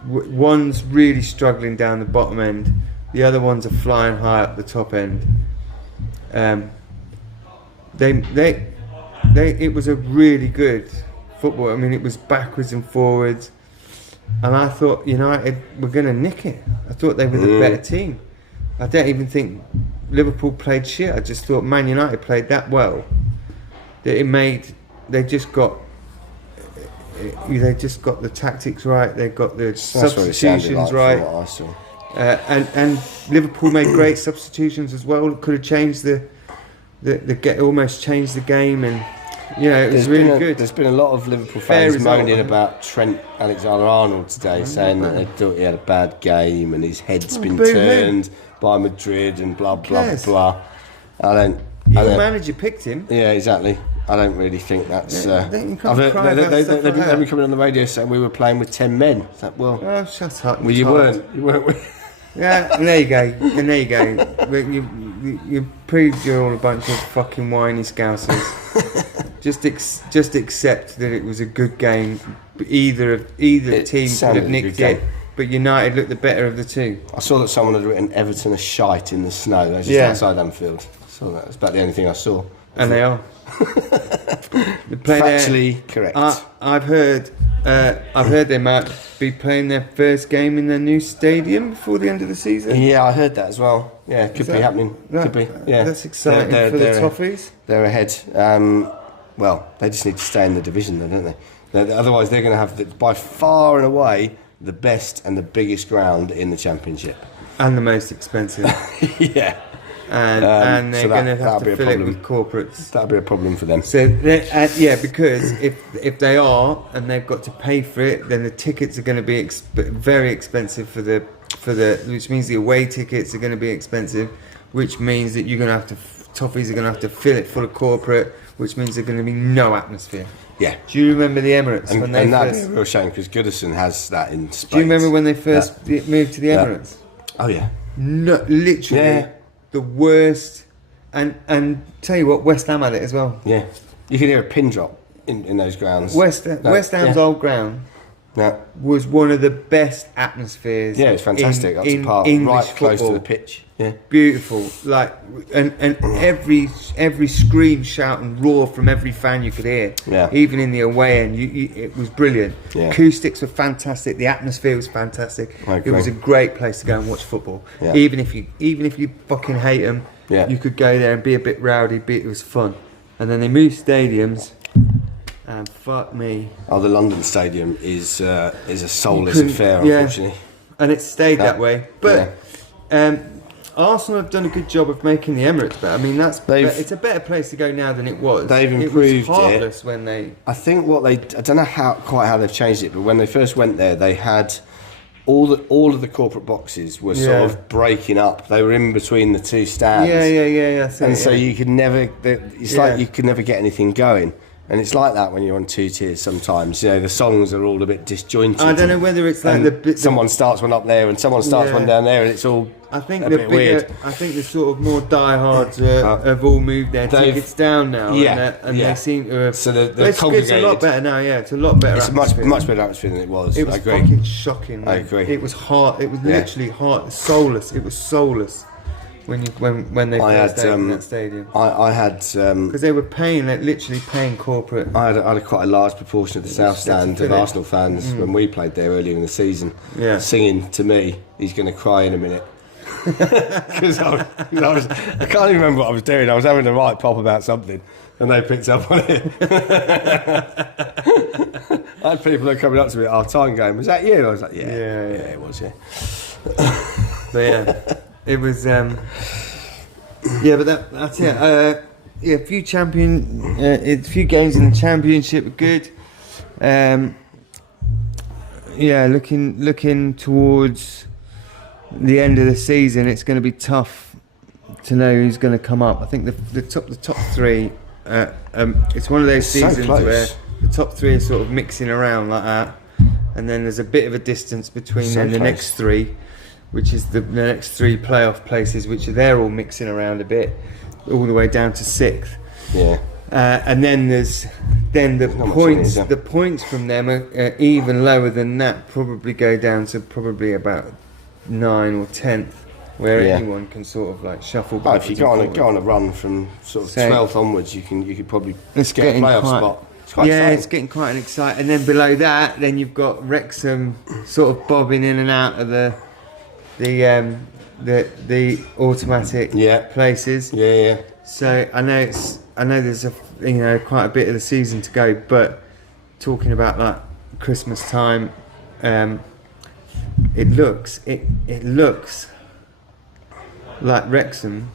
One's really struggling down the bottom end. The other ones are flying high up the top end. It was a really good football. I mean, it was backwards and forwards, and I thought United were going to nick it. I thought they were the better team. I don't even think Liverpool played shit. I just thought Man United played that well that they just got the tactics right. They got the substitutions right. And Liverpool made great substitutions as well. Could have changed the almost changed the game, and it was really good. There's been a lot of Liverpool fans moaning about Trent Alexander-Arnold today, saying that they thought he had a bad game and his head's been turned by Madrid and blah blah blah. Your manager picked him. Yeah, exactly. I don't really think that's. I've heard they've been coming on the radio saying we were playing with 10 men. It's like, well, shut up. Well, you weren't. Yeah, and there you go. You proved you're all a bunch of fucking whiny scousers. just accept that it was a good game. Either team could have nicked it, but United looked the better of the two. I saw that someone had written Everton a shite in the snow. That was just outside Anfield. So that was about the only thing I saw. And they are. Factually correct. I've heard they might be playing their first game in their new stadium before the end of the season. Yeah, I heard that as well. Yeah, could be happening. Could be. Yeah, that's exciting for the Toffees. They're ahead. Well, they just need to stay in the division, though, don't they? Otherwise, they're going to have by far and away the best and the biggest ground in the Championship, and the most expensive. Yeah. And they're going to have to fill it with corporates. That'll be a problem for them. So because if they are and they've got to pay for it, then the tickets are going to be very expensive for the which means the away tickets are going to be expensive, which means that you're going to have to Toffees are going to have to fill it full of corporate, which means there's going to be no atmosphere. Yeah. Do you remember the Emirates when they first? That'd be a real shame because Goodison has that in Spain. Do you remember when they first moved to the Emirates? Oh yeah. No, literally. Yeah. The worst, and tell you what, West Ham had it as well. Yeah, you could hear a pin drop in those grounds. West Ham's old ground was one of the best atmospheres. Yeah, it's fantastic. Up to par, English right football. Close to the pitch. Yeah, beautiful. Like and every scream, shout, and roar from every fan you could hear. Yeah, even in the away end, it was brilliant. Yeah. Acoustics were fantastic. The atmosphere was fantastic. It was a great place to go and watch football. Yeah. Even if you fucking hate them, you could go there and be a bit rowdy. It was fun. And then they moved stadiums. And fuck me. Oh, the London Stadium is a soulless affair, unfortunately. And it stayed that way. But Arsenal have done a good job of making the Emirates better. I mean, it's a better place to go now than it was. They've improved it. Was heartless when they. I think I don't know quite how they've changed it, but when they first went there, they had all of the corporate boxes were sort of breaking up. They were in between the two stands. Yeah. So you could never. It's like you could never get anything going. And it's like that when you're on two tiers sometimes. The songs are all a bit disjointed. I don't know whether it's like someone starts one up there and someone starts one down there, and it's all a bit weird. I think the sort of more diehards have all moved their tickets down now. And they seem to have... So it's a lot better now, It's a lot better atmosphere. It's much better atmosphere than it was. It was fucking shocking. I agree. It was hard. It was literally hard. Soulless. It was soulless. When they first opened in that stadium, I had because they were literally paying corporate. I had quite a large proportion of the south stand of Arsenal fans when we played there earlier in the season, singing to me, "He's going to cry in a minute." Because I can't even remember what I was doing. I was having a right pop about something, and they picked up on it. I had people that coming up to me at our time going, "Was that you?" And I was like, "Yeah, it was, yeah." But it was, but that's it. A few games in the Championship were good. Looking towards the end of the season, it's going to be tough to know who's going to come up. I think the top three. It's one of those seasons where the top three are sort of mixing around like that, and then there's a bit of a distance between the next three, which is the next three playoff places, which they're all mixing around a bit, all the way down to sixth. Yeah. And then there's the points. The points from them are even lower than that. Probably go down to probably about 9 or 10th, where anyone can sort of like shuffle. But if you go on a run from sort of 12th onwards, you could probably get a playoff spot. It's getting quite an exciting. And then below that, then you've got Wrexham sort of bobbing in and out of the automatic places. Yeah. So I know there's quite a bit of the season to go, but talking about like Christmas time, it looks like Wrexham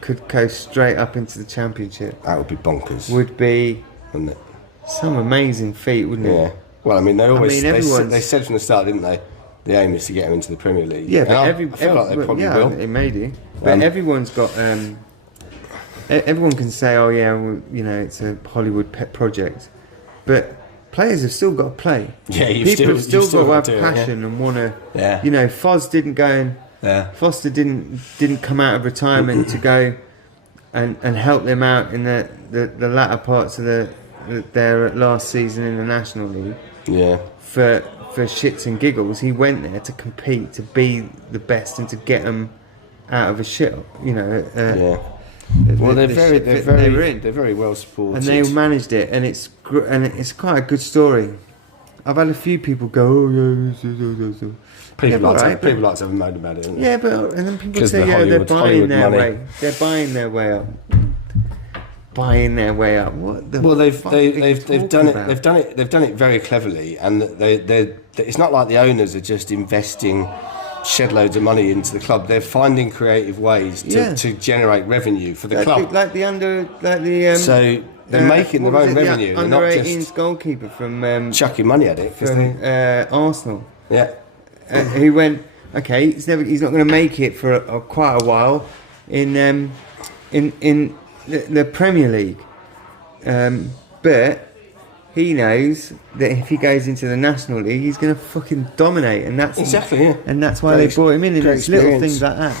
could go straight up into the Championship That would be bonkers, would be wouldn't it? some amazing feat, wouldn't it? Yeah. Well, I mean, everyone's- they said from the start, didn't they? The aim is to get him into the Premier League. Yeah, but I feel like they probably will. it may do. But everyone's got. Everyone can say, "Oh yeah, well, you know, it's a Hollywood pet project," but players have still got to play. Yeah, People have still got to have do it, passion and want to. Yeah. You know, Foster didn't come out of retirement to go and help them out in the latter parts of their last season in the National League. Yeah. For shits and giggles, he went there to compete, to be the best, and to get them out of a shit. You know. Yeah. Well, they're very well supported, and they managed it, and it's quite a good story. I've had a few people go, "Oh yeah." People like to have a moan about it, don't they? Yeah, but and then people 'Cause say, the they're buying their money. way. They're buying their way up. Buying their way up. What the? Well, they've fuck are you done it. talking They've done it very cleverly, and it's not like the owners are just investing shed loads of money into the club. They're finding creative ways to generate revenue for the club. So they're making their own revenue. They're Under not 18s just goalkeeper from chucking money at it. Arsenal. Yeah. Who went? Okay, he's not going to make it for quite a while in the Premier League, but he knows that if he goes into the National League, he's going to fucking dominate, and that's Exactly, yeah. and that's why they brought him in. And it's little things like that.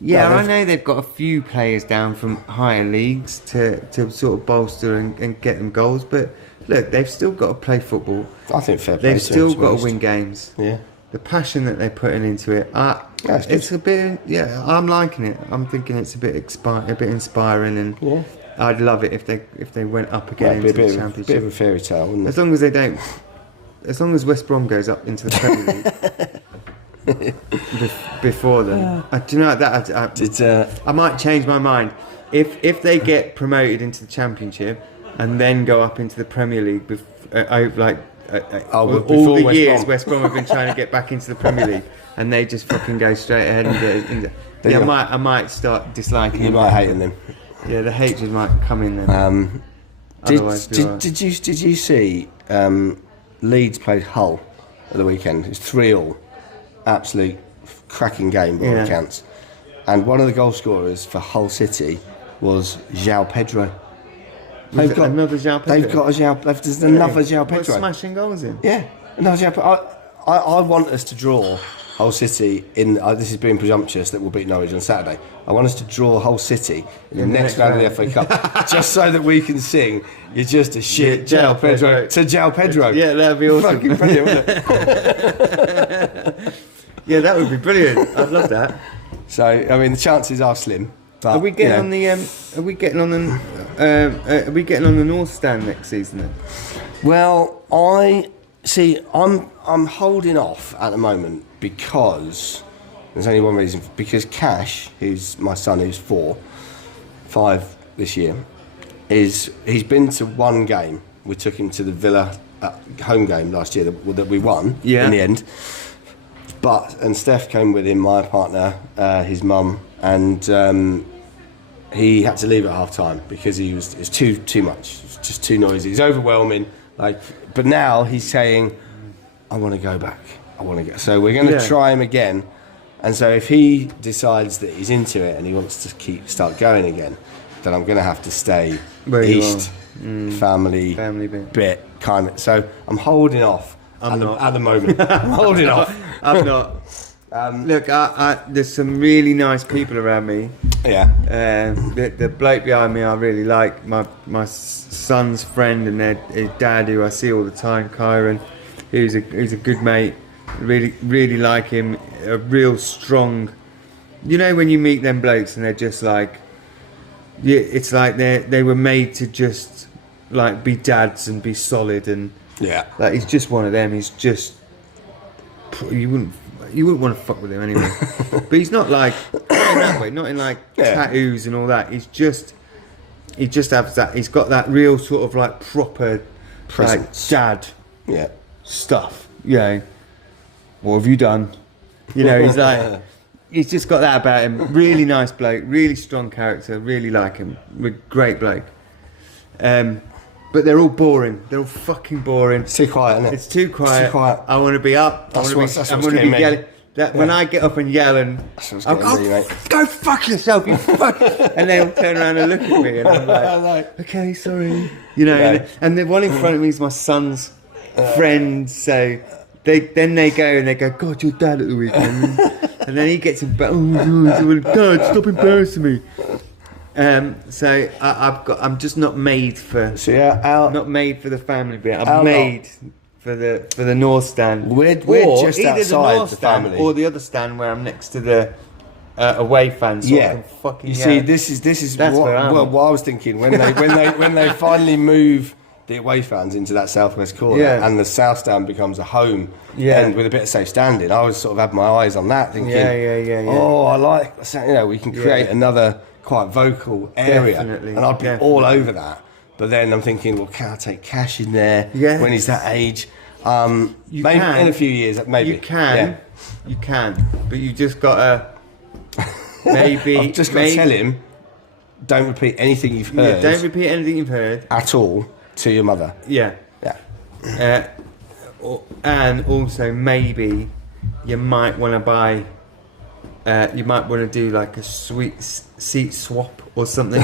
Yeah, No, I know they've got a few players down from higher leagues to sort of bolster and get them goals, but look, they've still got to play football. I think fair play. They've still got to win games. Yeah. The passion that they're putting into it, it's a bit. Yeah, I'm liking it. I'm thinking it's a bit inspiring, and Yeah. I'd love it if they went up again It'd be into the a Championship. bit of a fairy tale, wouldn't it? As long as they don't. As long as West Brom goes up into the Premier League before them, do you know that I might change my mind if they get promoted into the Championship and then go up into the Premier League. All the West years Brom. West Brom have been trying to get back into the Premier League, and they just fucking go straight ahead and get it. Yeah, I might start disliking. You might hate them. Yeah, the hatred might come in then. Did you see Leeds played Hull at the weekend? It's 3-3, absolute cracking game by all accounts. And one of the goal scorers for Hull City was João Pedro. They've got another João Pedro. They've got a João. There's another João Pedro. Smashing goals in. Yeah, another João Pedro. I want us to draw Hull City in. This is being presumptuous that we'll beat Norwich on Saturday. I want us to draw Hull City in the next round of the FA Cup, just so that we can sing "You're just a shit, João Pedro" to João Pedro. Yeah, that'd be awesome. Fucking brilliant, wouldn't it? Yeah, that would be brilliant. I'd love that. So, I mean, the chances are slim. But, Are we getting on the? Are we getting on the North Stand next season then? Well, I'm holding off at the moment because there's only one reason. Because Cash, who's my son, who's 5 this year, he's been to one game. We took him to the Villa home game last year that we won in the end. And Steph came with him, my partner, his mum, and he had to leave at half time because it's too much. It's just too noisy. It's overwhelming. But now he's saying, I want to go back. I want to go. So we're going to try him again. And so if he decides that he's into it and he wants to start going again, then I'm going to have to stay east, family bit kind of. So I'm holding off at the moment. I'm holding off. I'm not. Look, there's some really nice people around me. Yeah. The bloke behind me I really like, my son's friend and his dad, who I see all the time, Kyron, who's a good mate. Really like him. A real strong. You know when you meet them blokes and they're just like, it's like they were made to just like be dads and be solid, and like he's just one of them. He's just you wouldn't want to fuck with him anyway. But he's not like not in that way, not in like tattoos and all that. He just has that. He's got that real sort of like proper presence, like dad stuff. You know, what have you done? You know, he's like he's just got that about him. Really nice bloke, really strong character. Really like him. Great bloke. But they're all boring. They're all fucking boring. It's too quiet, isn't it? It's too quiet. It's too quiet. I want to be up. That's I what's want to be getting me. yelling. When I get up and yell and go fuck yourself, you fuck, and they'll turn around and look at me, and I'm like, okay, sorry, you know. Yeah. And the one in front of me is my son's friend, so they go and they go, God, your dad at the weekend, and then he gets embarrassed. God, stop embarrassing me. So I'm just not made for. So yeah, not made for the family bit. I'm made for the north stand. We're just either outside the north the stand family, or the other stand where I'm next to the away fans. So yeah. You see, this is what I was thinking when they finally move the away fans into that southwest corner, and the south stand becomes a home, and with a bit of safe standing. I was sort of had my eyes on that, thinking, oh, I like, we can create another quite vocal area, Definitely. and I'd be all over that. But then I'm thinking, well, can I take Cash in there when he's that age? You maybe can. in a few years, maybe. You can, but you just gotta maybe. I've just got to tell him, don't repeat anything you've heard. Don't repeat anything you've heard at all to your mother. Yeah. And also maybe you might want to buy. You might want to do like a sweet seat swap or something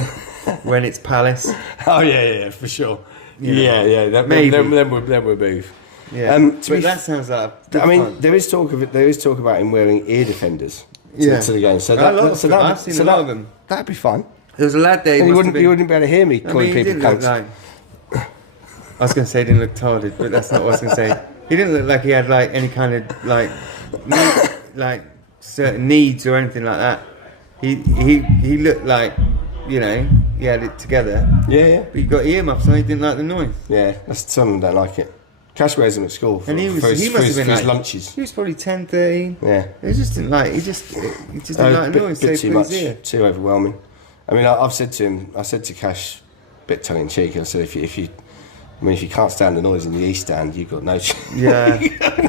when it's Palace. Oh yeah, for sure. Yeah. Maybe. Then we'll move. Yeah. But that sounds like. Fun. There is talk about him wearing ear defenders to the game. So I've seen a lot of them. That'd be fun. There was a lad there. And you wouldn't be able to hear me calling people cunts. I was going to say he didn't look retarded, but that's not what I was going to say. He didn't look like he had like any kind of like certain needs or anything like that. He looked like, he had it together. Yeah. But he got earmuffs and he didn't like the noise. Yeah, some of them don't like it. Cash wears them at school for his lunches. He was probably 10, 13. Yeah. He just didn't like. He just didn't like the noise. Bit too much. Too overwhelming. I mean, I've said to him. I said to Cash, a bit tongue in cheek. I said, if you can't stand the noise in the east stand, you've got no chance. Yeah.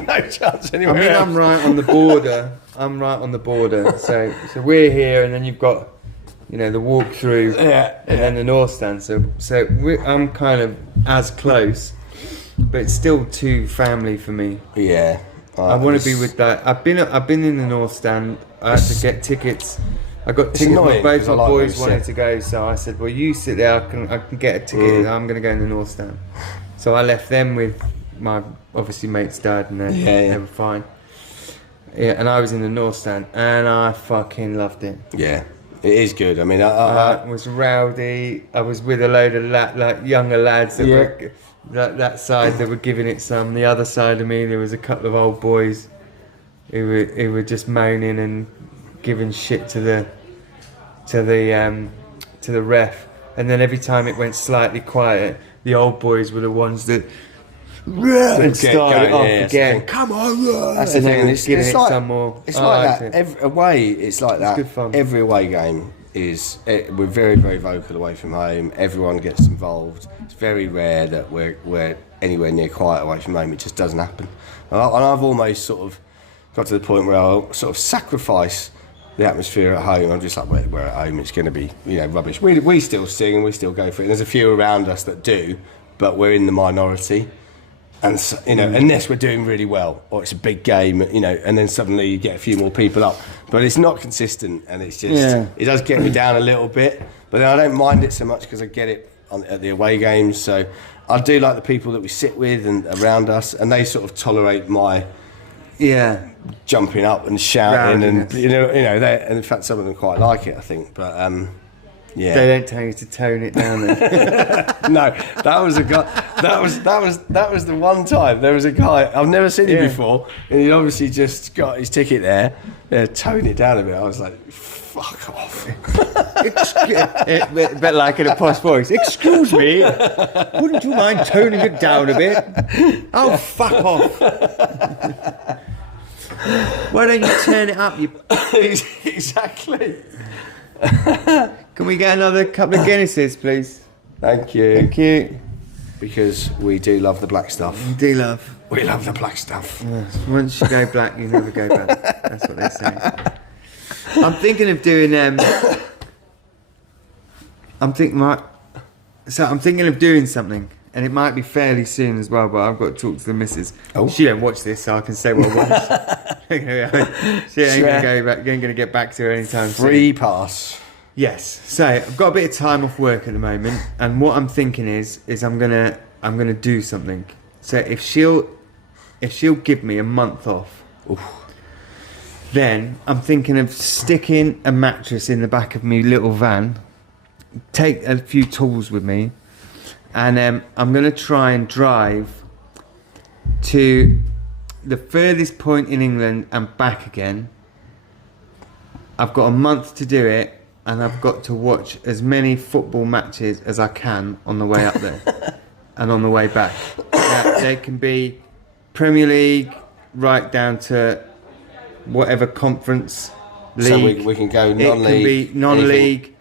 No chance anywhere. I mean, I'm right on the border. So we're here, and then you've got, the walk through, and then the north stand. So I'm kind of as close, but it's still too family for me. Yeah. I want to be with that. I've been in the north stand. I had to get tickets. I got tickets. Both my boys wanted to go, so I said, "Well, you sit there. I can get a ticket. I'm going to go in the north stand." So I left them with my obviously mate's dad, and they were fine. Yeah, and I was in the north stand, and I fucking loved it. Yeah, it is good. I mean, I was rowdy. I was with a load of younger lads that were that side. They were giving it some. The other side of me, there was a couple of old boys who were just moaning and giving shit to the ref. And then every time it went slightly quiet, the old boys were the ones that and started off again. Come on, that's the thing. It's like some more. It's like that. Every away, it's like that. It's good fun. Every away game we're very, very vocal away from home. Everyone gets involved. It's very rare that we're anywhere near quiet away from home. It just doesn't happen. And I've almost sort of got to the point where I'll sort of sacrifice the atmosphere at home. I'm just like, we're at home, it's going to be rubbish. We still sing and we still go for it. And there's a few around us that do, but we're in the minority. And so, unless we're doing really well or it's a big game, and then suddenly you get a few more people up. But it's not consistent, and it's just it does get me down a little bit. But then I don't mind it so much because I get it at the away games. So I do like the people that we sit with and around us, and they sort of tolerate my jumping up and shouting, and and in fact some of them quite like it, I think. But they don't tell you to tone it down then. No, that was a guy. That was the one time there was a guy I've never seen him before, and he obviously just got his ticket there. Tone it down a bit. I was like, fuck off. A bit like in a posh voice. Excuse me, wouldn't you mind toning it down a bit? Oh, fuck off. Why don't you turn it up? Exactly. Can we get another couple of Guinnesses, please? Thank you. Thank you. Because we do love the black stuff. We love the black stuff. Yes. Once you go black, you never go back. That's what they say. I'm thinking of doing. I'm thinking of doing something, and it might be fairly soon as well. But I've got to talk to the missus. Oh. She don't watch this, so I can say what I want. She ain't going to get back to her anytime soon. Free pass. Yes. So I've got a bit of time off work at the moment, and what I'm thinking is I'm gonna do something. So if she'll give me a month off, Oof. then I'm thinking of sticking a mattress in the back of my little van, take a few tools with me, and I'm gonna try and drive to the furthest point in England and back again. I've got a month to do it, and I've got to watch as many football matches as I can on the way up there and on the way back. Now, they can be Premier League right down to whatever conference league. So we can go non-league. It can be non-league.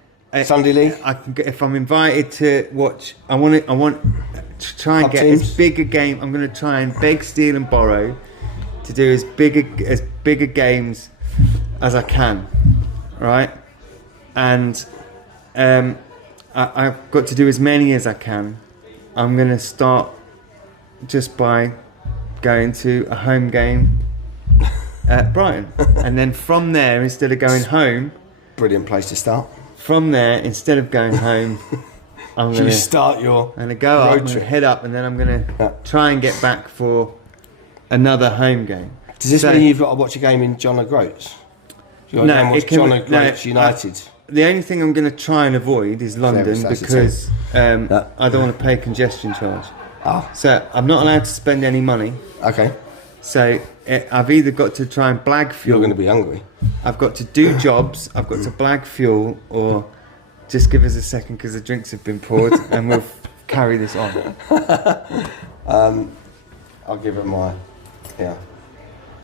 Sunday league. I can go, if I'm invited to watch. I want to try and Top get teams. as big a game. I'm going to try and beg, steal, and borrow to do as big a games as I can, right? And I've got to do as many as I can. I'm going to start just by going to a home game at Brighton, and then from there, instead of going home, Brilliant place to start. from there, instead of going home, I'm going You to start your go up, road and trip. head up, and then I'm going Yeah. to try and get back for another home game. Does this So- mean you've got to watch a game in John O'Groats? No, watch it can- John no, O'Groats United. The only thing I'm going to try and avoid is London that's the because Yeah. I don't want to pay congestion charge. Ah, So I'm not allowed to spend any money. okay. So I've either got to try and blag You're fuel. going to be hungry. I've got to do jobs. I've got to blag fuel, or just give us a second because the drinks have been poured, and we'll carry this on. I'll give it my... Yeah.